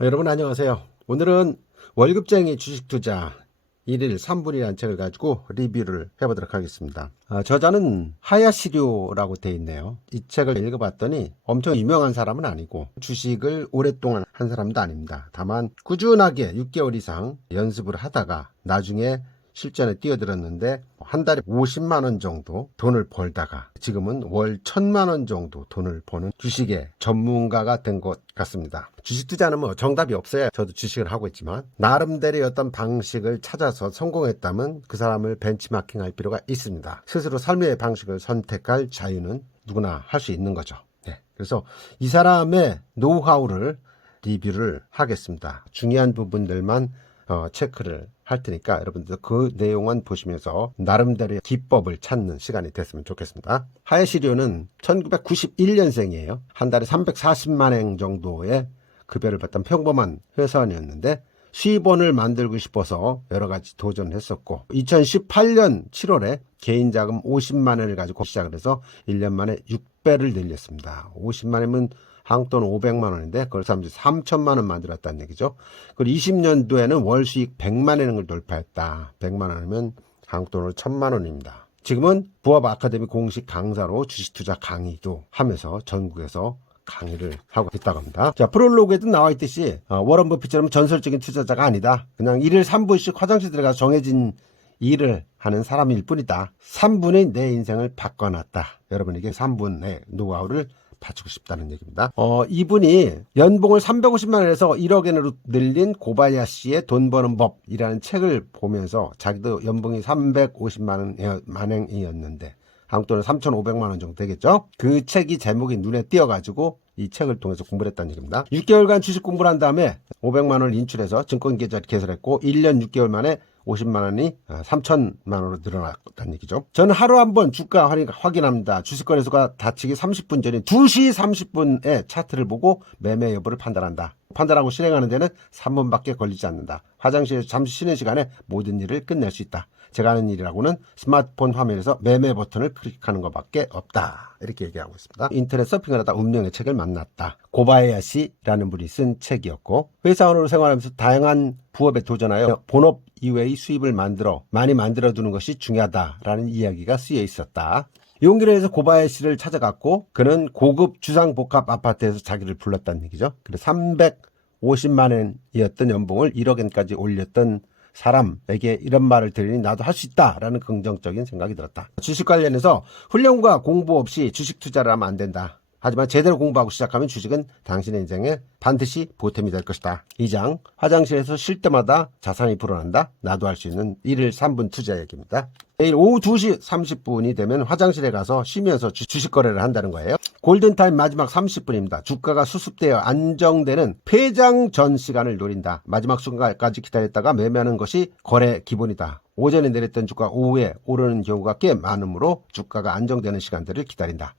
여러분 안녕하세요. 오늘은 월급쟁이 주식투자 1일 3분이라는 책을 가지고 리뷰를 해보도록 하겠습니다. 저자는 하야시료라고 되어 있네요. 이 책을 읽어봤더니 엄청 유명한 사람은 아니고 주식을 오랫동안 한 사람도 아닙니다. 다만 꾸준하게 6개월 이상 연습을 하다가 나중에 실전에 뛰어들었는데 한 달에 50만 원 정도 돈을 벌다가 지금은 월 1000만 원 정도 돈을 버는 주식의 전문가가 된 것 같습니다. 주식 투자는 뭐 정답이 없어요. 저도 주식을 하고 있지만 나름대로의 어떤 방식을 찾아서 성공했다면 그 사람을 벤치마킹할 필요가 있습니다. 스스로 삶의 방식을 선택할 자유는 누구나 할 수 있는 거죠. 네. 그래서 이 사람의 노하우를 리뷰를 하겠습니다. 중요한 부분들만 체크를 할 테니까 여러분들 그 내용만 보시면서 나름대로의 기법을 찾는 시간이 됐으면 좋겠습니다. 하야시료는 1991년생이에요. 한 달에 340만 엔 정도의 급여를 받던 평범한 회사원이었는데 수입원을 만들고 싶어서 여러 가지 도전을 했었고 2018년 7월에 개인 자금 50만 원을 가지고 시작을 해서 1년 만에 6배를 늘렸습니다. 50만 원이면 한국 돈 500만 원인데 그걸 3천만 원 만들었다는 얘기죠. 그리고 20년도에는 월 수익 100만 원을 돌파했다. 100만 원이면 한국 돈으로 1000만 원입니다. 지금은 부업 아카데미 공식 강사로 주식 투자 강의도 하면서 전국에서 강의를 하고 있다고 합니다. 자, 프롤로그에도 나와 있듯이 워런 버핏처럼 전설적인 투자자가 아니다. 그냥 1일 3분씩 화장실 들어가서 정해진 일을 하는 사람일 뿐이다. 3분이 내 인생을 바꿔놨다. 여러분에게 3분의 노하우를 바치고 싶다는 얘기입니다. 이분이 연봉을 350만 원에서 1억 엔으로 늘린 고바야시의 돈 버는 법이라는 책을 보면서 자기도 연봉이 350만 엔이었는데 한국 돈은 3,500만 원 정도 되겠죠. 그 책이 제목이 눈에 띄어가지고 이 책을 통해서 공부를 했다는 얘기입니다. 6개월간 주식 공부를 한 다음에 500만 원을 인출해서 증권계좌를 개설했고 1년 6개월 만에 50만 원이 3천만 원으로 늘어났다는 얘기죠. 저는 하루 한 번 주가 확인합니다. 주식거래소가 닫히기 30분 전인 2시 30분에 차트를 보고 매매 여부를 판단한다. 판단하고 실행하는 데는 3분밖에 걸리지 않는다. 화장실에서 잠시 쉬는 시간에 모든 일을 끝낼 수 있다. 제가 하는 일이라고는 스마트폰 화면에서 매매 버튼을 클릭하는 것밖에 없다. 이렇게 얘기하고 있습니다. 인터넷 서핑을 하다 운명의 책을 만났다. 고바야시라는 분이 쓴 책이었고 회사원으로 생활하면서 다양한 부업에 도전하여 본업 이외의 수입을 많이 만들어두는 것이 중요하다라는 이야기가 쓰여 있었다. 용기를 내서 고바야시를 찾아갔고 그는 고급 주상복합 아파트에서 자기를 불렀다는 얘기죠. 그래서 350만 엔이었던 연봉을 1억 엔까지 올렸던 사람에게 이런 말을 들으니 나도 할 수 있다라는 긍정적인 생각이 들었다. 주식 관련해서 훈련과 공부 없이 주식 투자를 하면 안 된다. 하지만 제대로 공부하고 시작하면 주식은 당신의 인생에 반드시 보탬이 될 것이다. 2장 화장실에서 쉴 때마다 자산이 불어난다. 나도 할 수 있는 1일 3분 투자 얘기입니다. 내일 오후 2시 30분이 되면 화장실에 가서 쉬면서 주식 거래를 한다는 거예요. 골든타임 마지막 30분입니다. 주가가 수습되어 안정되는 폐장 전 시간을 노린다. 마지막 순간까지 기다렸다가 매매하는 것이 거래 기본이다. 오전에 내렸던 주가 오후에 오르는 경우가 꽤 많으므로 주가가 안정되는 시간대를 기다린다.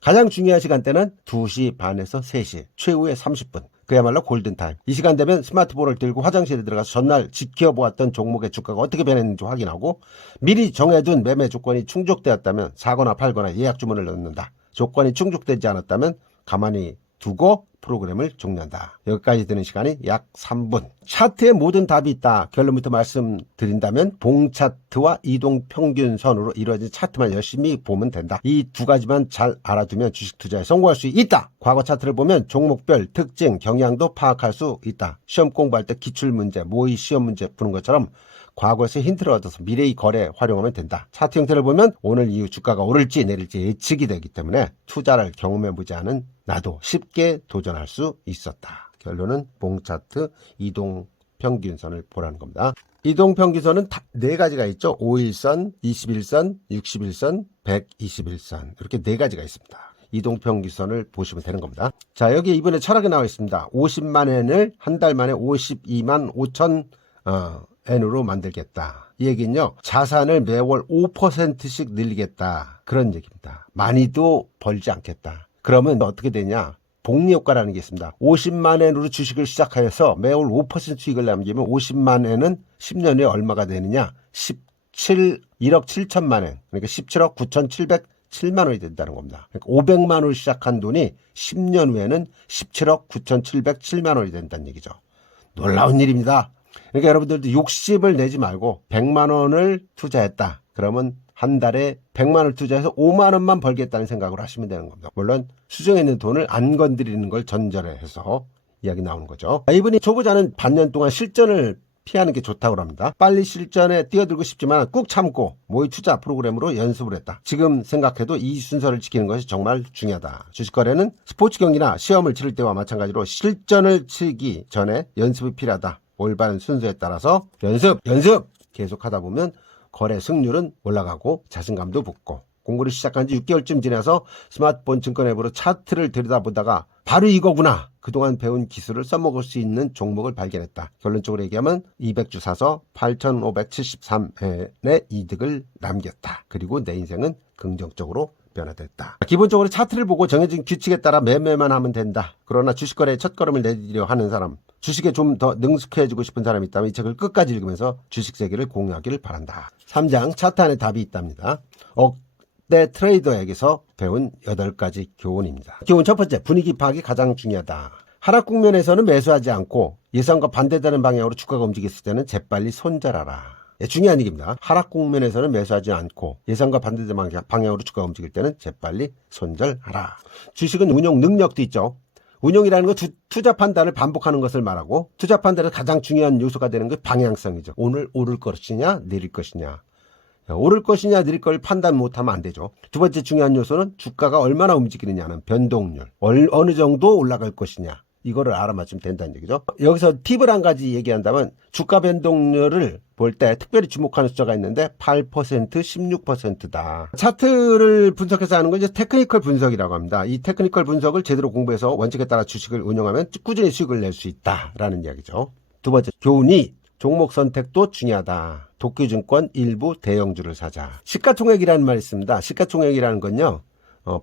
가장 중요한 시간대는 2시 반에서 3시, 최후의 30분. 그야말로 골든타임. 이 시간 되면 스마트폰을 들고 화장실에 들어가서 전날 지켜보았던 종목의 주가가 어떻게 변했는지 확인하고 미리 정해둔 매매 조건이 충족되었다면 사거나 팔거나 예약 주문을 넣는다. 조건이 충족되지 않았다면 가만히 두고 프로그램을 종료한다. 여기까지 드는 시간이 약 3분. 차트에 모든 답이 있다. 결론부터 말씀드린다면 봉차트와 이동평균선으로 이루어진 차트만 열심히 보면 된다. 이 두 가지만 잘 알아두면 주식 투자에 성공할 수 있다. 과거 차트를 보면 종목별 특징, 경향도 파악할 수 있다. 시험 공부할 때 기출문제, 모의 시험 문제 푸는 것처럼 과거에서 힌트를 얻어서 미래의 거래에 활용하면 된다. 차트 형태를 보면 오늘 이후 주가가 오를지 내릴지 예측이 되기 때문에 투자를 경험해보지 않은 나도 쉽게 도전할 수 있었다. 결론은 봉차트 이동평균선을 보라는 겁니다. 이동평균선은 4가지가 있죠. 5일선, 21선, 61선, 121선 이렇게 4가지가 있습니다. 이동평균선을 보시면 되는 겁니다. 자, 여기 이번에 철학이 나와 있습니다. 50만 엔을 한 달 만에 52만 5천 엔으로 만들겠다. 이 얘기는요, 자산을 매월 5%씩 늘리겠다. 그런 얘기입니다. 많이도 벌지 않겠다. 그러면 어떻게 되냐? 복리효과라는 게 있습니다. 50만 엔으로 주식을 시작하여서 매월 5% 수익을 남기면 50만 엔은 10년 후에 얼마가 되느냐? 1억 7천만 엔. 그러니까 17억 9,700 7만 원이 된다는 겁니다. 그러니까 500만 원을 시작한 돈이 10년 후에는 17억 9,707만 원이 된다는 얘기죠. 놀라운 일입니다. 그러니까 여러분들도 욕심을 내지 말고 100만 원을 투자했다. 그러면 한 달에 100만 원을 투자해서 5만 원만 벌겠다는 생각으로 하시면 되는 겁니다. 물론 수중에 있는 돈을 안 건드리는 걸 전제로 해서 이야기 나오는 거죠. 이분이 초보자는 반년 동안 실전을 피하는 게 좋다고 합니다. 빨리 실전에 뛰어들고 싶지만 꾹 참고 모의 투자 프로그램으로 연습을 했다. 지금 생각해도 이 순서를 지키는 것이 정말 중요하다. 주식거래는 스포츠 경기나 시험을 치를 때와 마찬가지로 실전을 치기 전에 연습이 필요하다. 올바른 순서에 따라서 연습 계속 하다 보면 거래 승률은 올라가고 자신감도 붙고, 공부를 시작한 지 6개월쯤 지나서 스마트폰 증권 앱으로 차트를 들여다보다가 바로 이거구나, 그동안 배운 기술을 써먹을 수 있는 종목을 발견했다. 결론적으로 얘기하면 200주 사서 8,573엔의 이득을 남겼다. 그리고 내 인생은 긍정적으로 변화됐다. 기본적으로 차트를 보고 정해진 규칙에 따라 매매만 하면 된다. 그러나 주식거래에 첫걸음을 내디려 하는 사람, 주식에 좀 더 능숙해지고 싶은 사람이 있다면 이 책을 끝까지 읽으면서 주식 세계를 공유하기를 바란다. 3장 차트 안에 답이 있답니다. 억대 트레이더에게서 배운 8가지 교훈입니다. 교훈 첫 번째, 분위기 파악이 가장 중요하다. 하락 국면에서는 매수하지 않고 예상과 반대되는 방향으로 주가가 움직였을 때는 재빨리 손절하라. 중요한 얘기입니다. 하락 국면에서는 매수하지 않고 예상과 반대되는 방향으로 주가가 움직일 때는 재빨리 손절하라. 주식은 운용 능력도 있죠. 운용이라는 건 투자 판단을 반복하는 것을 말하고, 투자 판단의 가장 중요한 요소가 되는 게 방향성이죠. 오늘 오를 것이냐 내릴 것이냐. 오를 것이냐 내릴 걸 판단 못하면 안 되죠. 두 번째 중요한 요소는 주가가 얼마나 움직이느냐는 변동률, 어느 정도 올라갈 것이냐, 이거를 알아맞으면 된다는 얘기죠. 여기서 팁을 한 가지 얘기한다면, 주가 변동률을 볼 때 특별히 주목하는 숫자가 있는데 8%, 16%다. 차트를 분석해서 하는 건 이제 테크니컬 분석이라고 합니다. 이 테크니컬 분석을 제대로 공부해서 원칙에 따라 주식을 운영하면 꾸준히 수익을 낼 수 있다라는 이야기죠. 두 번째 교훈이, 종목 선택도 중요하다. 도쿄증권 일부 대형주를 사자. 시가총액이라는 말이 있습니다. 시가총액이라는 건요,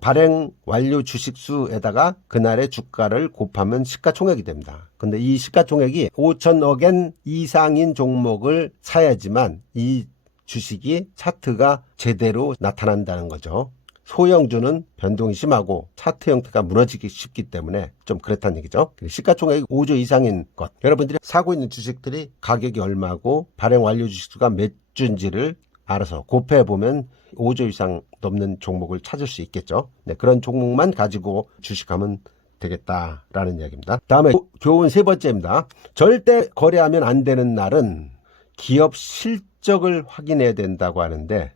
발행 완료 주식수에다가 그날의 주가를 곱하면 시가총액이 됩니다. 근데 이 시가총액이 5천억엔 이상인 종목을 사야지만 이 주식이 차트가 제대로 나타난다는 거죠. 소형주는 변동이 심하고 차트 형태가 무너지기 쉽기 때문에 좀 그렇다는 얘기죠. 시가총액이 5조 이상인 것, 여러분들이 사고 있는 주식들이 가격이 얼마고 발행 완료 주식수가 몇 주인지를 알아서 곱해보면 5조 이상 넘는 종목을 찾을 수 있겠죠. 네, 그런 종목만 가지고 주식하면 되겠다라는 이야기입니다. 다음에 교훈 세 번째입니다. 절대 거래하면 안 되는 날은 기업 실적을 확인해야 된다고 하는데,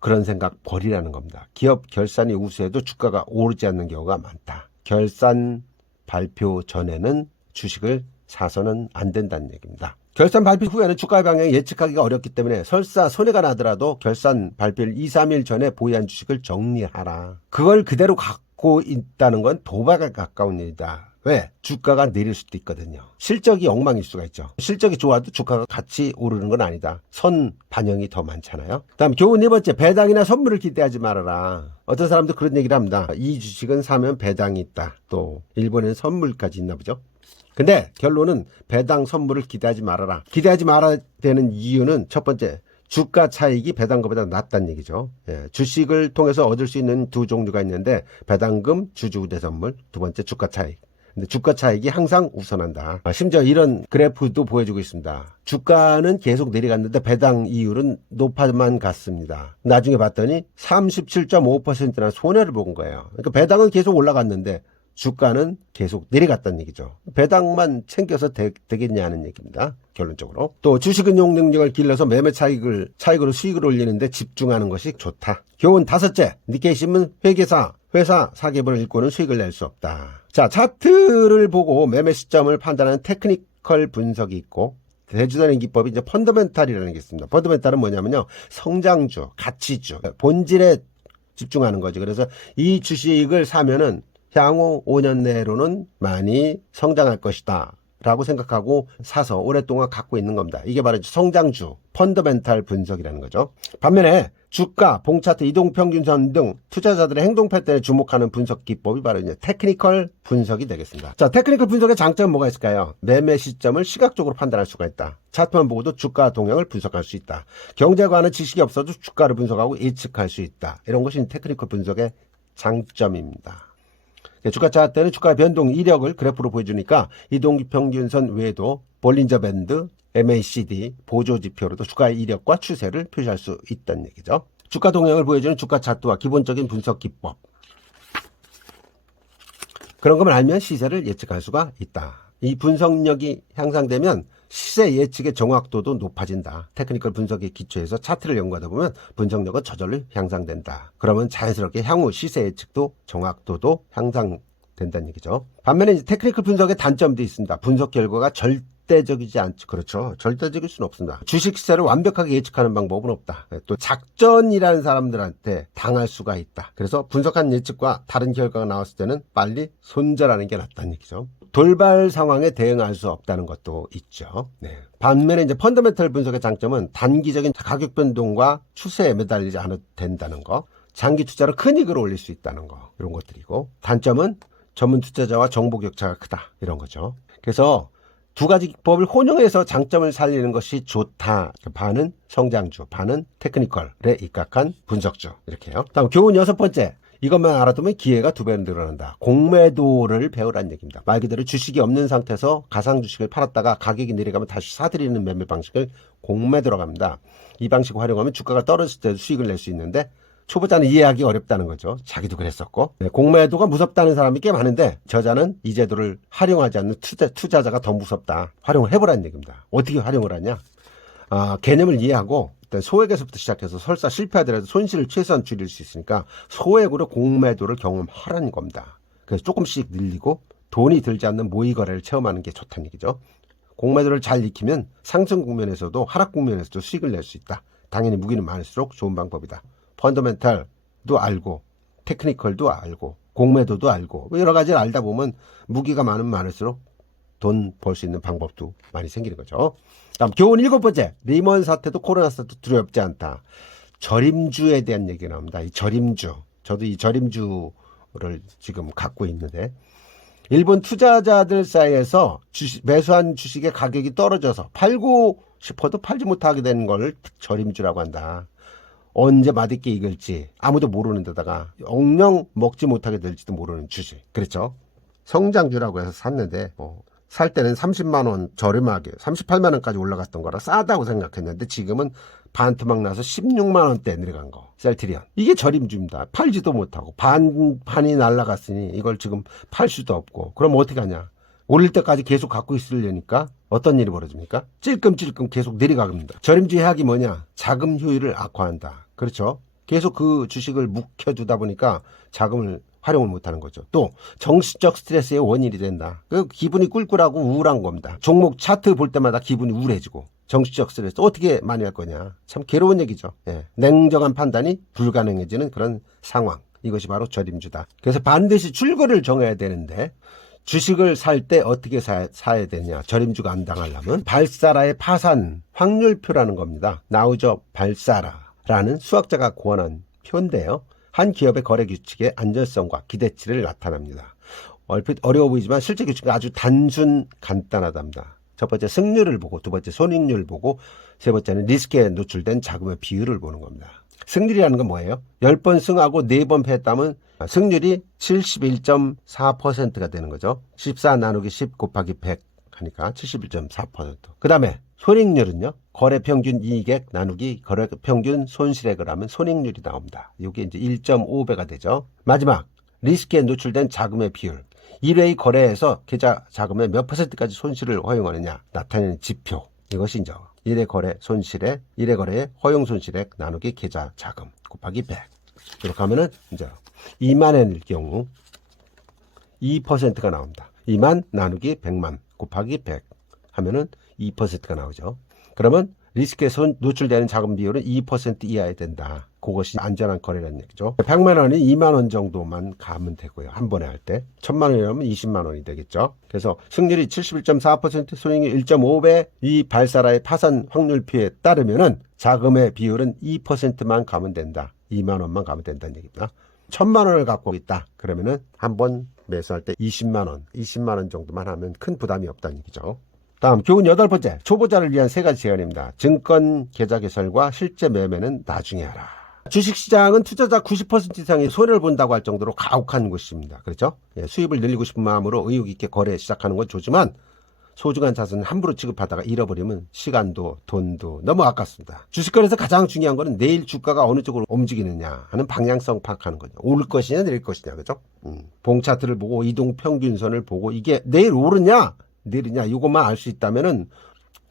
그런 생각 버리라는 겁니다. 기업 결산이 우수해도 주가가 오르지 않는 경우가 많다. 결산 발표 전에는 주식을 사서는 안 된다는 얘기입니다. 결산 발표 후에는 주가의 방향을 예측하기가 어렵기 때문에 설사 손해가 나더라도 결산 발표를 2, 3일 전에 보유한 주식을 정리하라. 그걸 그대로 갖고 있다는 건 도박에 가까운 일이다. 왜? 주가가 내릴 수도 있거든요. 실적이 엉망일 수가 있죠. 실적이 좋아도 주가가 같이 오르는 건 아니다. 선 반영이 더 많잖아요. 다음 교훈 네 번째, 배당이나 선물을 기대하지 말아라. 어떤 사람도 그런 얘기를 합니다. 이 주식은 사면 배당이 있다. 또 일본에는 선물까지 있나 보죠. 근데 결론은 배당 선물을 기대하지 말아라. 기대하지 말아야 되는 이유는 첫 번째, 주가 차익이 배당금보다 낮다는 얘기죠. 주식을 통해서 얻을 수 있는 두 종류가 있는데, 배당금, 주주우대 선물, 두 번째 주가 차익. 근데 주가 차익이 항상 우선한다. 심지어 이런 그래프도 보여주고 있습니다. 주가는 계속 내려갔는데 배당 이율은 높아만 갔습니다. 나중에 봤더니 37.5%나 손해를 본 거예요. 그러니까 배당은 계속 올라갔는데 주가는 계속 내려갔다는 얘기죠. 배당만 챙겨서 되겠냐는 얘기입니다. 결론적으로. 또 주식은용 능력을 길러서 매매 차익으로 수익을 올리는데 집중하는 것이 좋다. 교훈 다섯째, 니케이 신문 회사 사계보를 읽고는 수익을 낼 수 없다. 자, 차트를 보고 매매 시점을 판단하는 테크니컬 분석이 있고, 대주단의 기법이 이제 펀더멘탈이라는 게 있습니다. 펀더멘탈은 뭐냐면요, 성장주, 가치주, 본질에 집중하는 거죠. 그래서 이 주식을 사면은 향후 5년 내로는 많이 성장할 것이다 라고 생각하고 사서 오랫동안 갖고 있는 겁니다. 이게 바로 성장주, 펀더멘탈 분석이라는 거죠. 반면에 주가, 봉차트, 이동평균선 등 투자자들의 행동 패턴에 주목하는 분석 기법이 바로 이제 테크니컬 분석이 되겠습니다. 자, 테크니컬 분석의 장점은 뭐가 있을까요? 매매 시점을 시각적으로 판단할 수가 있다. 차트만 보고도 주가 동향을 분석할 수 있다. 경제에 관한 지식이 없어도 주가를 분석하고 예측할 수 있다. 이런 것이 테크니컬 분석의 장점입니다. 주가 차트는 주가의 변동 이력을 그래프로 보여주니까 이동평균선 외에도 볼린저 밴드, MACD, 보조지표로도 주가의 이력과 추세를 표시할 수 있다는 얘기죠. 주가 동향을 보여주는 주가 차트와 기본적인 분석 기법. 그런 것만 알면 시세를 예측할 수가 있다. 이 분석력이 향상되면 시세 예측의 정확도도 높아진다. 테크니컬 분석의 기초에서 차트를 연구하다 보면 분석력은 저절로 향상된다. 그러면 자연스럽게 향후 시세 예측도 정확도도 향상된다는 얘기죠. 반면에 이제 테크니컬 분석의 단점도 있습니다. 분석 결과가 절대적이지 않죠. 그렇죠. 절대적일 수는 없습니다. 주식 시세를 완벽하게 예측하는 방법은 없다. 또 작전이라는 사람들한테 당할 수가 있다. 그래서 분석한 예측과 다른 결과가 나왔을 때는 빨리 손절하는 게 낫다는 얘기죠. 돌발 상황에 대응할 수 없다는 것도 있죠. 네. 반면에 이제 펀더멘털 분석의 장점은 단기적인 가격 변동과 추세에 매달리지 않아도 된다는 거, 장기 투자로 큰 이익을 올릴 수 있다는 거, 이런 것들이고, 단점은 전문 투자자와 정보 격차가 크다, 이런 거죠. 그래서 두 가지 기법을 혼용해서 장점을 살리는 것이 좋다. 반은 성장주, 반은 테크니컬에 입각한 분석주, 이렇게요. 다음 교훈 6번째. 이것만 알아두면 기회가 2배는 늘어난다. 공매도를 배우라는 얘기입니다. 말 그대로 주식이 없는 상태에서 가상 주식을 팔았다가 가격이 내려가면 다시 사들이는 매매 방식을 공매도라고 합니다. 이 방식을 활용하면 주가가 떨어질 때도 수익을 낼 수 있는데 초보자는 이해하기 어렵다는 거죠. 자기도 그랬었고. 네, 공매도가 무섭다는 사람이 꽤 많은데 저자는 이 제도를 활용하지 않는 투자자가 더 무섭다. 활용을 해보라는 얘기입니다. 어떻게 활용을 하냐? 개념을 이해하고 소액에서부터 시작해서 설사 실패하더라도 손실을 최소한 줄일 수 있으니까 소액으로 공매도를 경험하라는 겁니다. 그래서 조금씩 늘리고 돈이 들지 않는 모의 거래를 체험하는 게 좋다는 얘기죠. 공매도를 잘 익히면 상승 국면에서도 하락 국면에서도 수익을 낼 수 있다. 당연히 무기는 많을수록 좋은 방법이다. 펀더멘탈도 알고 테크니컬도 알고 공매도도 알고 여러 가지를 알다 보면 무기가 많으면 많을수록 돈 벌 수 있는 방법도 많이 생기는 거죠. 다음 교훈 7번째. 리먼 사태도 코로나 사태도 두렵지 않다. 저림주에 대한 얘기가 나옵니다. 이 저림주. 저도 이 저림주를 지금 갖고 있는데 일본 투자자들 사이에서 매수한 주식의 가격이 떨어져서 팔고 싶어도 팔지 못하게 되는 걸 저림주라고 한다. 언제 맛있게 익을지 아무도 모르는 데다가 영영 먹지 못하게 될지도 모르는 주식. 그렇죠. 성장주라고 해서 샀는데 살 때는 30만 원 저렴하게 38만 원까지 올라갔던 거라 싸다고 생각했는데 지금은 반토막 나서 16만 원대 내려간 거. 셀트리온. 이게 저림주입니다. 팔지도 못하고 반이 날라갔으니 이걸 지금 팔 수도 없고 그럼 어떻게 하냐. 오를 때까지 계속 갖고 있으려니까 어떤 일이 벌어집니까? 찔끔찔끔 계속 내려갑니다. 저림주의 해악이 뭐냐? 자금 효율을 악화한다. 그렇죠? 계속 그 주식을 묵혀두다 보니까 자금을 활용을 못하는 거죠. 또 정신적 스트레스의 원인이 된다. 그 기분이 꿀꿀하고 우울한 겁니다. 종목 차트 볼 때마다 기분이 우울해지고 정신적 스트레스 어떻게 많이 할 거냐. 참 괴로운 얘기죠. 예. 냉정한 판단이 불가능해지는 그런 상황. 이것이 바로 저림주다. 그래서 반드시 출구를 정해야 되는데 주식을 살 때 어떻게 사야 되냐. 저림주가 안 당하려면 발사라의 파산 확률표라는 겁니다. 나우저 발사라라는 수학자가 고안한 표인데요. 한 기업의 거래 규칙의 안전성과 기대치를 나타납니다. 얼핏 어려워 보이지만 실제 규칙은 아주 간단하답니다. 첫 번째 승률을 보고 두 번째 손익률을 보고 세 번째는 리스크에 노출된 자금의 비율을 보는 겁니다. 승률이라는 건 뭐예요? 10번 승하고 4번 패했다면 승률이 71.4%가 되는 거죠. 14 나누기 10 곱하기 100 하니까 71.4%. 그 다음에 손익률은요. 거래 평균 이익액 나누기 거래 평균 손실액을 하면 손익률이 나옵니다. 이게 이제 1.5배가 되죠. 마지막 리스크에 노출된 자금의 비율. 1회의 거래에서 계좌 자금의 몇 %까지 손실을 허용하느냐 나타내는 지표. 이것이 이제 1회 거래 손실액, 1회 거래의 허용 손실액 나누기 계좌 자금 곱하기 100. 이렇게 하면은 이제 2만원일 경우 2%가 나옵니다. 2만 나누기 100만 곱하기 100 하면은 2%가 나오죠. 그러면 리스크에 노출되는 자금 비율은 2% 이하야 된다. 그것이 안전한 거래라는 얘기죠. 100만 원이 2만 원 정도만 가면 되고요. 한 번에 할 때. 1000만 원이라면 20만 원이 되겠죠. 그래서 승률이 71.4%, 손익률 1.5배, 이 발사라의 파산 확률표에 따르면은 자금의 비율은 2%만 가면 된다. 2만 원만 가면 된다는 얘기입니다. 1000만 원을 갖고 있다. 그러면은 한 번 매수할 때 20만 원 정도만 하면 큰 부담이 없다는 얘기죠. 다음 교훈 8번째, 초보자를 위한 3가지 제안입니다. 증권 계좌 개설과 실제 매매는 나중에 하라. 주식시장은 투자자 90% 이상이 손해를 본다고 할 정도로 가혹한 곳입니다. 그렇죠? 수입을 늘리고 싶은 마음으로 의욕 있게 거래 시작하는 건 좋지만 소중한 자산을 함부로 취급하다가 잃어버리면 시간도 돈도 너무 아깝습니다. 주식거래에서 가장 중요한 거는 내일 주가가 어느 쪽으로 움직이느냐 하는 방향성 파악하는 거죠. 오를 것이냐 내릴 것이냐, 그죠? 봉차트를 보고 이동평균선을 보고 이게 내일 오르냐 내리냐 이것만 알 수 있다면은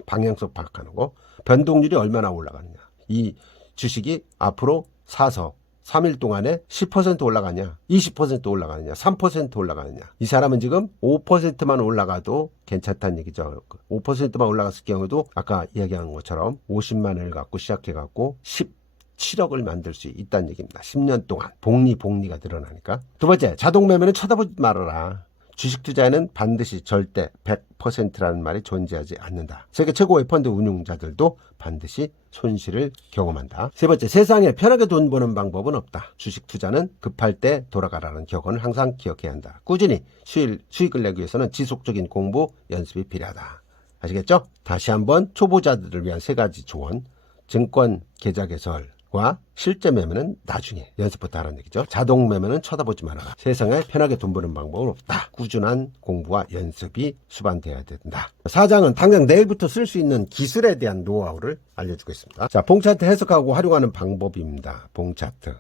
방향성 파악하는 거. 변동률이 얼마나 올라가느냐, 이 주식이 앞으로 사서 3일 동안에 10% 올라가냐, 20% 올라가느냐, 3% 올라가느냐. 이 사람은 지금 5%만 올라가도 괜찮다는 얘기죠. 5%만 올라갔을 경우도 아까 이야기한 것처럼 50만 원을 갖고 시작해갖고 17억을 만들 수 있다는 얘기입니다. 10년 동안 복리가 늘어나니까. 두 번째, 자동 매매는 쳐다보지 말아라. 주식 투자에는 반드시 절대 100%라는 말이 존재하지 않는다. 세계 최고의 펀드 운용자들도 반드시 손실을 경험한다. 세 번째, 세상에 편하게 돈 버는 방법은 없다. 주식 투자는 급할 때 돌아가라는 격언을 항상 기억해야 한다. 꾸준히 수익을 내기 위해서는 지속적인 공부, 연습이 필요하다. 아시겠죠? 다시 한번 초보자들을 위한 3가지 조언. 증권 계좌 개설과 실제 매매는 나중에, 연습부터 하라는 얘기죠. 자동 매매는 쳐다보지 말아라. 세상에 편하게 돈 버는 방법은 없다. 꾸준한 공부와 연습이 수반되어야 된다. 4장은 당장 내일부터 쓸 수 있는 기술에 대한 노하우를 알려주고 있습니다. 자, 봉차트 해석하고 활용하는 방법입니다. 봉차트.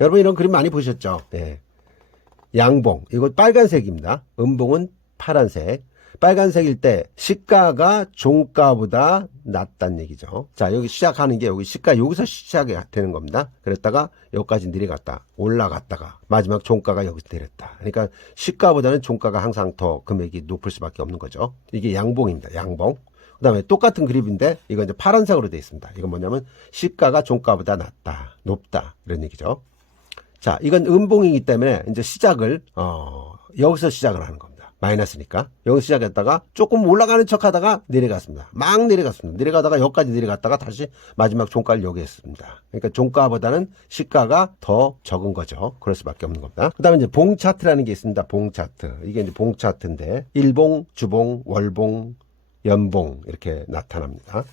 여러분 이런 그림 많이 보셨죠? 네. 양봉, 이거 빨간색입니다. 음봉은 파란색. 빨간색일 때 시가가 종가보다 낮다는 얘기죠. 자, 여기 시작하는 게 여기 시가, 여기서 시작이 되는 겁니다. 그랬다가 여기까지 내려갔다 올라갔다가 마지막 종가가 여기서 내렸다. 그러니까 시가보다는 종가가 항상 더 금액이 높을 수밖에 없는 거죠. 이게 양봉입니다. 양봉. 그 다음에 똑같은 그립인데 이건 이제 파란색으로 되어 있습니다. 이건 뭐냐면 시가가 종가보다 낮다, 높다, 이런 얘기죠. 자, 이건 음봉이기 때문에 이제 시작을 여기서 시작을 하는 겁니다. 마이너스니까. 여기 시작했다가 조금 올라가는 척 하다가 내려갔습니다. 막 내려갔습니다. 내려가다가 여기까지 내려갔다가 다시 마지막 종가를 여기 했습니다. 그러니까 종가보다는 시가가 더 적은 거죠. 그럴 수밖에 없는 겁니다. 그 다음에 이제 봉 차트라는 게 있습니다. 봉 차트. 이게 이제 봉 차트인데 일봉, 주봉, 월봉, 연봉 이렇게 나타납니다.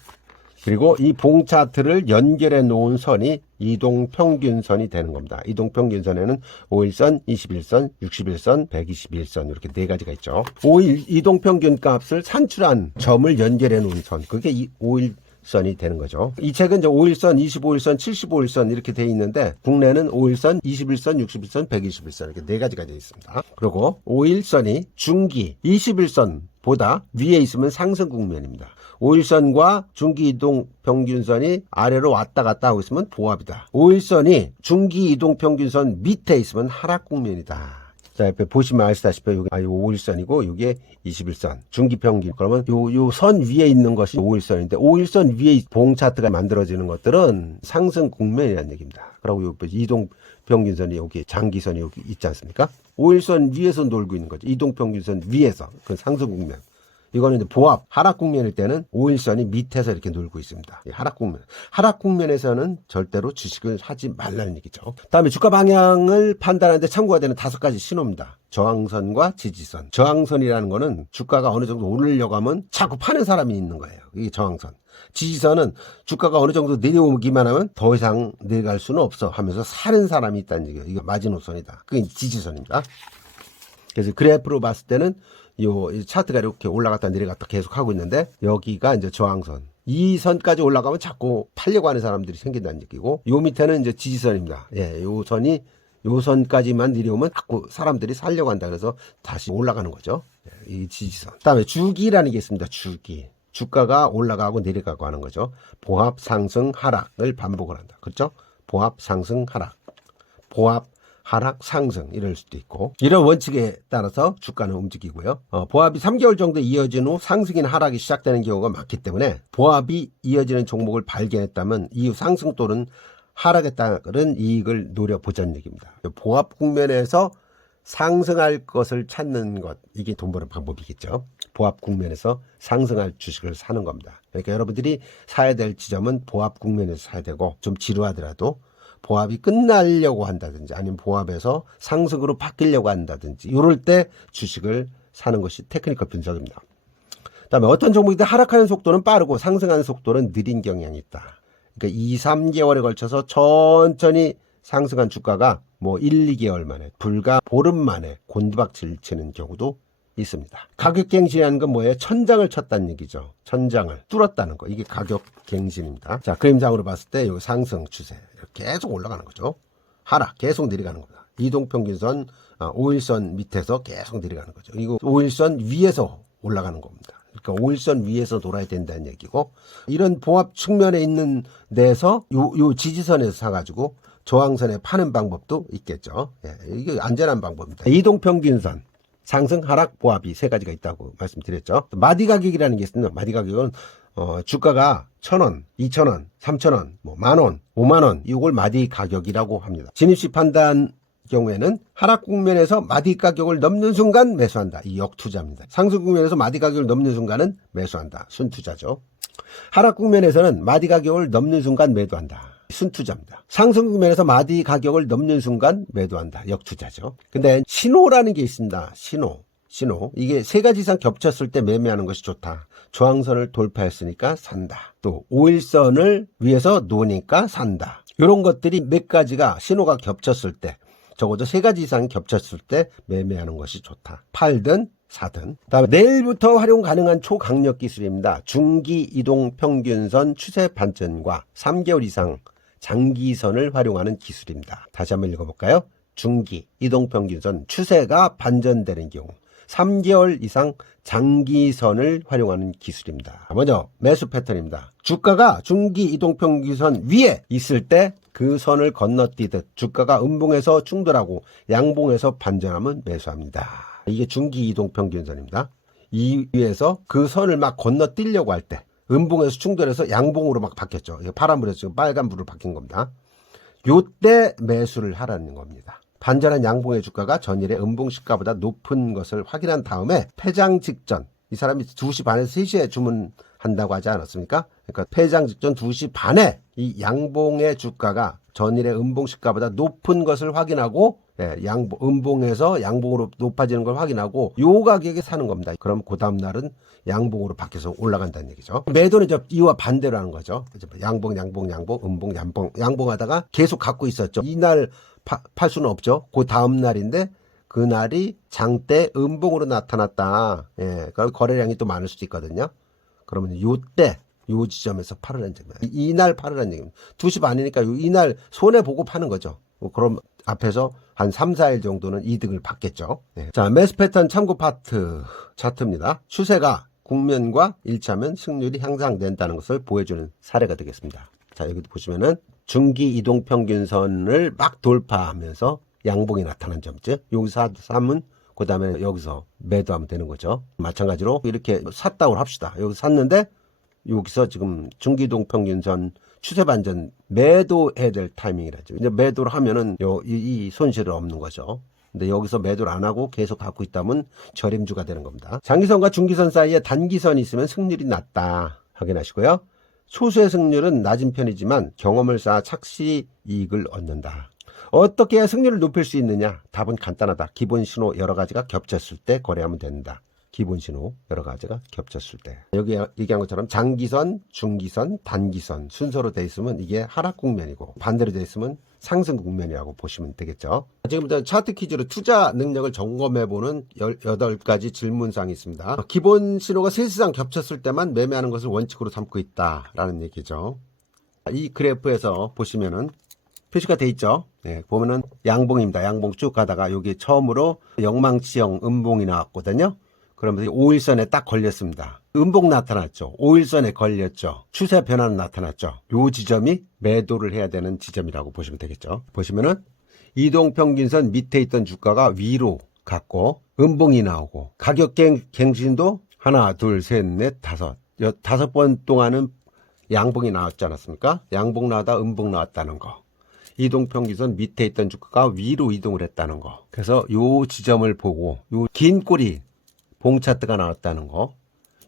그리고 이 봉 차트를 연결해 놓은 선이 이동평균선이 되는 겁니다. 이동평균선에는 5일선, 21선, 61선, 121선 이렇게 4가지가 있죠. 5일 이동평균 값을 산출한 점을 연결해 놓은 선, 그게 이 5일선이 되는 거죠. 이 책은 이제 5일선, 25일선, 75일선 이렇게 돼 있는데 국내는 5일선, 21선, 61선, 121선 이렇게 4가지가 되어 있습니다. 그리고 5일선이 중기 21선보다 위에 있으면 상승 국면입니다. 5일선과 중기 이동 평균선이 아래로 왔다 갔다 하고 있으면 보합이다. 5일선이 중기 이동 평균선 밑에 있으면 하락 국면이다. 자, 옆에 보시면 아시다시피 여기 5일선이고 이게 21선 중기 평균. 그러면 요 선 위에 있는 것이 5일선인데 5일선 위에 봉 차트가 만들어지는 것들은 상승 국면이라는 얘기입니다. 그리고 요 이동 평균선이 여기 장기선이 여기 있지 않습니까? 5일선 위에서 놀고 있는 거죠. 이동 평균선 위에서. 그 상승 국면. 이거는 이제 보합, 하락 국면일 때는 5일선이 밑에서 이렇게 놀고 있습니다. 하락 국면. 하락 국면에서는 절대로 주식을 하지 말라는 얘기죠. 다음에 주가 방향을 판단하는데 참고가 되는 5가지 신호입니다. 저항선과 지지선. 저항선이라는 거는 주가가 어느 정도 오르려고 하면 자꾸 파는 사람이 있는 거예요. 이게 저항선. 지지선은 주가가 어느 정도 내려오기만 하면 더 이상 내려갈 수는 없어 하면서 사는 사람이 있다는 얘기예요. 이거 마지노선이다. 그게 지지선입니다. 그래서 그래프로 봤을 때는 요 차트가 이렇게 올라갔다 내려갔다 계속 하고 있는데 여기가 이제 저항선. 이 선까지 올라가면 자꾸 팔려고 하는 사람들이 생긴다는 얘기고 요 밑에는 이제 지지선입니다. 예, 요 선이 요 선까지만 내려오면 자꾸 사람들이 살려고 한다. 그래서 다시 올라가는 거죠. 예, 이 지지선. 그다음에 주기라는 게 있습니다. 주기. 주가가 올라가고 내려가고 하는 거죠. 보합, 상승, 하락을 반복을 한다. 그렇죠? 보합, 상승, 하락. 보합, 하락, 상승 이럴 수도 있고 이런 원칙에 따라서 주가는 움직이고요. 보합이 3개월 정도 이어진 후 상승이나 하락이 시작되는 경우가 많기 때문에 보합이 이어지는 종목을 발견했다면 이후 상승 또는 하락에 따른 이익을 노려보자는 얘기입니다. 보합 국면에서 상승할 것을 찾는 것, 이게 돈 버는 방법이겠죠. 보합 국면에서 상승할 주식을 사는 겁니다. 그러니까 여러분들이 사야 될 지점은 보합 국면에서 사야 되고, 좀 지루하더라도 보합이 끝나려고 한다든지 아니면 보합에서 상승으로 바뀌려고 한다든지 이럴 때 주식을 사는 것이 테크니컬 분석입니다. 그다음에 어떤 종목이든 하락하는 속도는 빠르고 상승하는 속도는 느린 경향이 있다. 그러니까 2, 3개월에 걸쳐서 천천히 상승한 주가가 뭐 1, 2개월 만에, 불과 보름 만에 곤두박질 치는 경우도 있습니다. 가격갱신이라는 건 뭐예요? 천장을 쳤다는 얘기죠. 천장을 뚫었다는 거. 이게 가격갱신입니다. 자, 그림상으로 봤을 때 이 상승 추세 계속 올라가는 거죠. 하락 계속 내려가는 겁니다. 이동평균선 5일선 밑에서 계속 내려가는 거죠. 이거 5일선 위에서 올라가는 겁니다. 그러니까 5일선 위에서 놀아야 된다는 얘기고, 이런 보합 측면에 있는 데서 요 지지선에서 사가지고 저항선에 파는 방법도 있겠죠. 예, 이게 안전한 방법입니다. 이동평균선 상승, 하락, 보합이 세 가지가 있다고 말씀드렸죠. 마디 가격이라는 게 있습니다. 마디 가격은 주가가 1,000원, 2,000원, 3,000원, 뭐 10,000원, 50,000원, 이걸 마디 가격이라고 합니다. 진입시 판단 경우에는 하락 국면에서 마디 가격을 넘는 순간 매수한다. 이 역투자입니다. 상승 국면에서 마디 가격을 넘는 순간은 매수한다. 순투자죠. 하락 국면에서는 마디 가격을 넘는 순간 매도한다. 순투자입니다. 상승 국면에서 마디 가격을 넘는 순간 매도한다. 역투자죠. 근데 신호라는 게 있습니다. 신호. 이게 세 가지 이상 겹쳤을 때 매매하는 것이 좋다. 저항선을 돌파했으니까 산다. 또 5일선을 위에서 놓으니까 산다. 이런 것들이 몇 가지가 신호가 겹쳤을 때, 적어도 세 가지 이상 겹쳤을 때 매매하는 것이 좋다. 팔든 사든. 다음에 내일부터 활용 가능한 초강력 기술입니다. 중기 이동 평균선 추세 반전과 3개월 이상 장기선을 활용하는 기술입니다. 다시 한번 읽어볼까요? 중기 이동 평균선 추세가 반전되는 경우 3개월 이상 장기선을 활용하는 기술입니다. 먼저 매수 패턴입니다. 주가가 중기 이동평균선 위에 있을 때 그 선을 건너뛰듯 주가가 음봉에서 충돌하고 양봉에서 반전하면 매수합니다. 이게 중기 이동평균선입니다. 이 위에서 그 선을 막 건너뛰려고 할 때 음봉에서 충돌해서 양봉으로 막 바뀌었죠. 파란불에서 지금 빨간불로 바뀐 겁니다. 요때 매수를 하라는 겁니다. 반전한 양봉의 주가가 전일의 음봉 시가보다 높은 것을 확인한 다음에 폐장 직전, 이 사람이 2시 반에서 3시에 주문한다고 하지 않았습니까? 그러니까 폐장 직전 2시 반에 이 양봉의 주가가 전일의 음봉 시가보다 높은 것을 확인하고, 음봉에서 양봉으로 높아지는 걸 확인하고 요 가격에 사는 겁니다. 그럼 그 다음 날은 양봉으로 바뀌어서 올라간다는 얘기죠. 매도는 이와 반대로 하는 거죠. 양봉, 음봉, 양봉하다가 계속 갖고 있었죠. 이날 팔 수는 없죠. 그 다음 날인데 그 날이 장대 음봉으로 나타났다. 거래량이 또 많을 수도 있거든요. 그러면 요때 요 지점에서 팔으라는 얘기입니다. 이날 팔으라는 얘기입니다. 2시 반이니까 이날 손해보고 파는 거죠. 그럼 앞에서 한 3, 4일 정도는 이득을 받겠죠. 자, 매수 패턴 참고 차트입니다. 추세가 국면과 일치하면 승률이 향상된다는 것을 보여주는 사례가 되겠습니다. 자, 여기 보시면은 중기 이동평균선을 막 돌파하면서 양봉이 나타난 점쯤 여기서 사면 그 다음에 여기서 매도하면 되는 거죠. 마찬가지로 이렇게 샀다고 합시다. 여기서 샀는데 여기서 지금 중기이동평균선 추세 반전 매도해야 될 타이밍이라죠. 이제 매도를 하면은 이 손실은 없는 거죠. 근데 여기서 매도를 안 하고 계속 갖고 있다면 저렴주가 되는 겁니다. 장기선과 중기선 사이에 단기선이 있으면 승률이 낮다. 확인하시고요. 소수의 승률은 낮은 편이지만 경험을 쌓아 착시 이익을 얻는다. 어떻게 해야 승률을 높일 수 있느냐? 답은 간단하다. 기본 신호 여러 가지가 겹쳤을 때 거래하면 된다. 기본 신호 여러 가지가 겹쳤을 때. 여기 얘기한 것처럼 장기선, 중기선, 단기선 순서로 돼 있으면 이게 하락 국면이고 반대로 돼 있으면 상승 국면이라고 보시면 되겠죠. 지금부터 차트 퀴즈로 투자 능력을 점검해보는 18가지 질문사항이 있습니다. 기본 신호가 3시상 겹쳤을 때만 매매하는 것을 원칙으로 삼고 있다라는 얘기죠. 이 그래프에서 보시면은 표시가 돼 있죠. 보면은 양봉입니다. 양봉 쭉 가다가 여기 처음으로 영망치형 음봉이 나왔거든요. 그러면 5일선에 딱 걸렸습니다. 음봉 나타났죠. 5일선에 걸렸죠. 추세 변화는 나타났죠. 요 지점이 매도를 해야 되는 지점이라고 보시면 되겠죠. 보시면은 이동평균선 밑에 있던 주가가 위로 갔고 음봉이 나오고 가격 갱신도 하나, 둘, 셋, 넷, 다섯. 5번 동안은 양봉이 나왔지 않았습니까? 양봉 나왔다 음봉 나왔다는 거. 이동평균선 밑에 있던 주가가 위로 이동을 했다는 거. 그래서 요 지점을 보고 요 긴 꼬리 봉 차트가 나왔다는 거.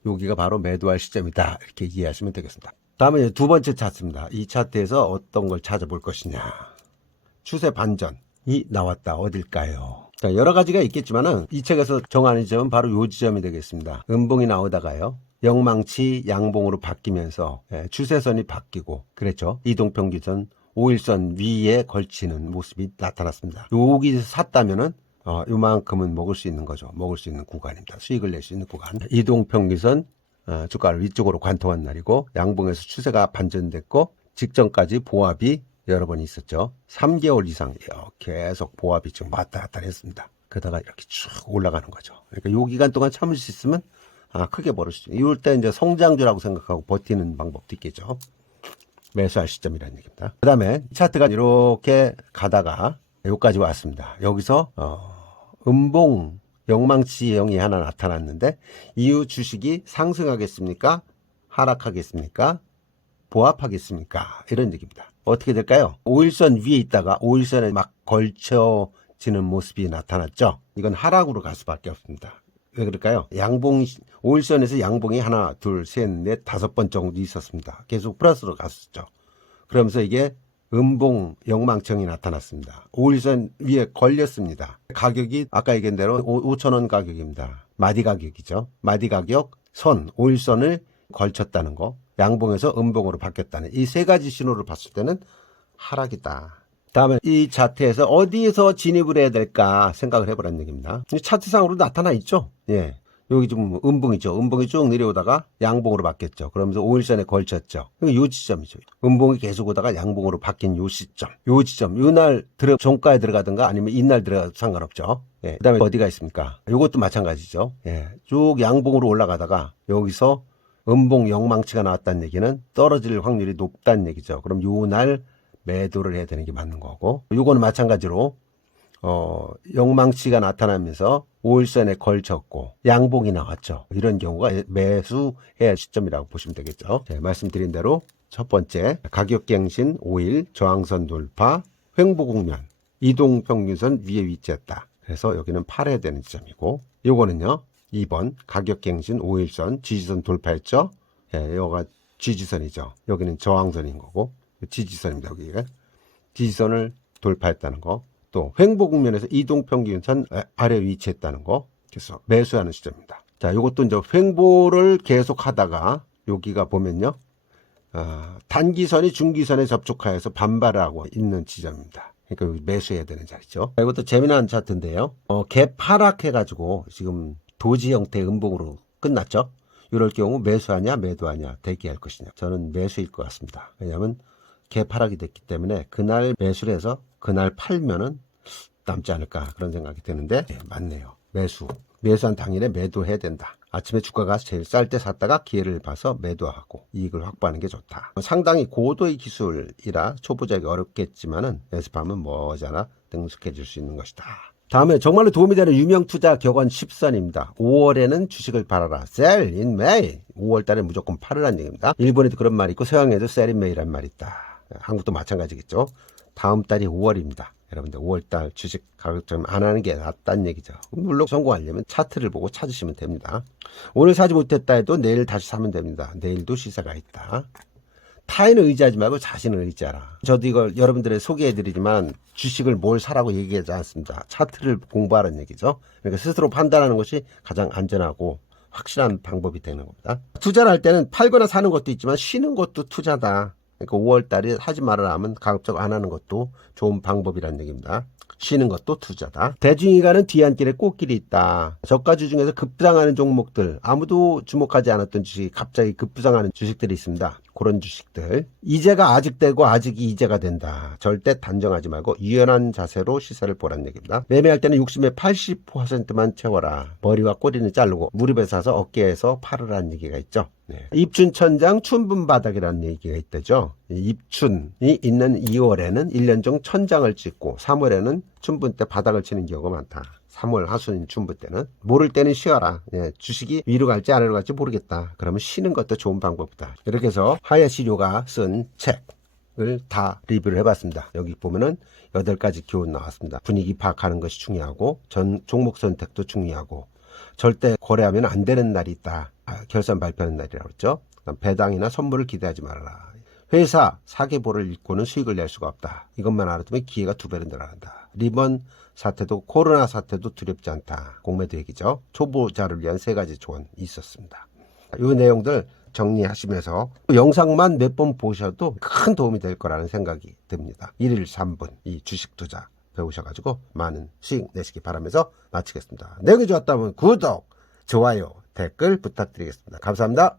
여기가 바로 매도할 시점이다. 이렇게 이해하시면 되겠습니다. 다음에 두 번째 차트입니다. 이 차트에서 어떤 걸 찾아볼 것이냐. 추세 반전이 나왔다. 어딜까요? 자, 여러 가지가 있겠지만은 이 책에서 정하는 지점은 바로 요 지점이 되겠습니다. 음봉이 나오다가요. 영망치 양봉으로 바뀌면서 추세선이 바뀌고 그랬죠. 이동평균선 5일선 위에 걸치는 모습이 나타났습니다. 여기서 샀다면은 요만큼은 먹을 수 있는 거죠. 먹을 수 있는 구간입니다. 수익을 낼 수 있는 구간. 이동평균선 주가를 위쪽으로 관통한 날이고 양봉에서 추세가 반전됐고 직전까지 보합이 여러 번 있었죠. 3개월 이상 계속 보합이 좀 왔다 갔다 했습니다. 그러다가 이렇게 쭉 올라가는 거죠. 그러니까 요 기간 동안 참을 수 있으면 크게 벌을 수 있어요. 이럴 때 이제 성장주라고 생각하고 버티는 방법도 있겠죠. 매수할 시점이라는 얘기입니다. 그 다음에 차트가 이렇게 가다가 여기까지 왔습니다. 여기서 음봉 영망치형이 하나 나타났는데 이후 주식이 상승하겠습니까? 하락하겠습니까? 보합하겠습니까? 이런 얘기입니다. 어떻게 될까요? 5일선 위에 있다가 5일선에 막 걸쳐지는 모습이 나타났죠. 이건 하락으로 갈 수밖에 없습니다. 왜 그럴까요? 양봉 5일선에서 양봉이 하나, 둘, 셋, 넷, 5번 정도 있었습니다. 계속 플러스로 갔었죠. 그러면서 이게 음봉 영망청이 나타났습니다. 5일선 위에 걸렸습니다. 가격이 아까 얘기한 대로 5,000원 가격입니다. 마디 가격이죠. 마디 가격 선 5일선을 걸쳤다는 거. 양봉에서 음봉으로 바뀌었다는 이 세 가지 신호를 봤을 때는 하락이다. 다음에 이 차트에서 어디에서 진입을 해야 될까 생각을 해보라는 얘기입니다. 차트상으로 나타나 있죠. 예. 여기 좀 음봉이죠. 음봉이 쭉 내려오다가 양봉으로 바뀌었죠. 그러면서 5일선에 걸쳤죠. 요 지점이죠. 음봉이 계속 오다가 양봉으로 바뀐 요 시점. 요 지점. 요날 종가에 들어가든가 아니면 이날 들어가도 상관없죠. 예. 그 다음에 어디가 있습니까? 요것도 마찬가지죠. 예. 쭉 양봉으로 올라가다가 여기서 음봉 영망치가 나왔다는 얘기는 떨어질 확률이 높다는 얘기죠. 그럼 요날 매도를 해야 되는 게 맞는 거고, 요거는 마찬가지로 영망치가 나타나면서 5일선에 걸쳤고 양봉이 나왔죠. 이런 경우가 매수해야 할 시점이라고 보시면 되겠죠. 네, 말씀드린 대로 첫 번째 가격갱신 5일 저항선 돌파 횡보국면 이동평균선 위에 위치했다. 그래서 여기는 팔아야 되는 지점이고, 요거는요 2번 가격갱신 5일선 지지선 돌파했죠. 예, 여기가 지지선이죠. 여기는 저항선인 거고 지지선입니다. 여기가 지지선을 돌파했다는 거. 또 횡보 국면에서 이동평균선 아래 위치했다는 거. 그래서 매수하는 시점입니다. 자, 이것도 이제 횡보를 계속 하다가 여기가 보면요 단기선이 중기선에 접촉하여서 반발하고 있는 지점입니다. 그러니까 매수해야 되는 자리죠. 이것도 재미난 차트인데요. 갭 하락해가지고 지금 도지 형태의 음봉으로 끝났죠. 이럴 경우 매수하냐 매도하냐 대기할 것이냐. 저는 매수일 것 같습니다. 왜냐하면 갭 하락이 됐기 때문에 그날 매수를 해서 그날 팔면은 남지 않을까 그런 생각이 드는데 맞네요. 매수한 당일에 매도해야 된다. 아침에 주가가 제일 쌀 때 샀다가 기회를 봐서 매도하고 이익을 확보하는 게 좋다. 상당히 고도의 기술이라 초보자에게 어렵겠지만은 연습하면 머지않아 능숙해질 수 있는 것이다. 다음에 정말로 도움이 되는 유명 투자 격언 10선입니다. 5월에는 주식을 팔아라. Sell in May. 5월 달에 무조건 팔으라는 얘기입니다. 일본에도 그런 말이 있고 서양에도 Sell in May라는 말이 있다. 한국도 마찬가지겠죠. 다음 달이 5월입니다. 여러분들 5월달 주식 가격 좀 안 하는 게 낫다는 얘기죠. 물론 성공하려면 차트를 보고 찾으시면 됩니다. 오늘 사지 못했다 해도 내일 다시 사면 됩니다. 내일도 시세가 있다. 타인을 의지하지 말고 자신을 의지하라. 저도 이걸 여러분들에 소개해드리지만 주식을 뭘 사라고 얘기하지 않습니다. 차트를 공부하라는 얘기죠. 그러니까 스스로 판단하는 것이 가장 안전하고 확실한 방법이 되는 겁니다. 투자를 할 때는 팔거나 사는 것도 있지만 쉬는 것도 투자다. 그러니까 5월달에 하지 말아라 하면 가급적 안 하는 것도 좋은 방법이라는 얘기입니다. 쉬는 것도 투자다. 대중이 가는 뒤안길에 꽃길이 있다. 저가주 중에서 급상하는 종목들, 아무도 주목하지 않았던 주식이 갑자기 급상하는 주식들이 있습니다. 그런 주식들. 이제가 아직되고 아직이 이제가 된다. 절대 단정하지 말고 유연한 자세로 시세를 보라는 얘기입니다. 매매할 때는 60에 80%만 채워라. 머리와 꼬리는 자르고 무릎에 사서 어깨에서 팔으라는 얘기가 있죠. 네. 입춘천장 춘분바닥이라는 얘기가 있다죠. 입춘이 있는 2월에는 1년 중 천장을 찍고 3월에는 춘분 때 바닥을 치는 경우가 많다. 3월 하순 중부 때는. 모를 때는 쉬어라. 예, 주식이 위로 갈지 아래로 갈지 모르겠다. 그러면 쉬는 것도 좋은 방법이다. 이렇게 해서 하야시료가 쓴 책을 다 리뷰를 해봤습니다. 여기 보면은 8가지 기원 나왔습니다. 분위기 파악하는 것이 중요하고, 종목 선택도 중요하고, 절대 거래하면 안 되는 날이 있다. 결산 발표하는 날이라고 했죠. 그다음 배당이나 선물을 기대하지 말라. 회사 사계보를 읽고는 수익을 낼 수가 없다. 이것만 알아두면 기회가 2배로 늘어난다. 리번 사태도 코로나 사태도 두렵지 않다. 공매도 얘기죠. 초보자를 위한 3가지 조언이 있었습니다. 이 내용들 정리하시면서 영상만 몇 번 보셔도 큰 도움이 될 거라는 생각이 듭니다. 1일 3분 이 주식 투자 배우셔가지고 많은 수익 내시기 바라면서 마치겠습니다. 내용이 좋았다면 구독, 좋아요, 댓글 부탁드리겠습니다. 감사합니다.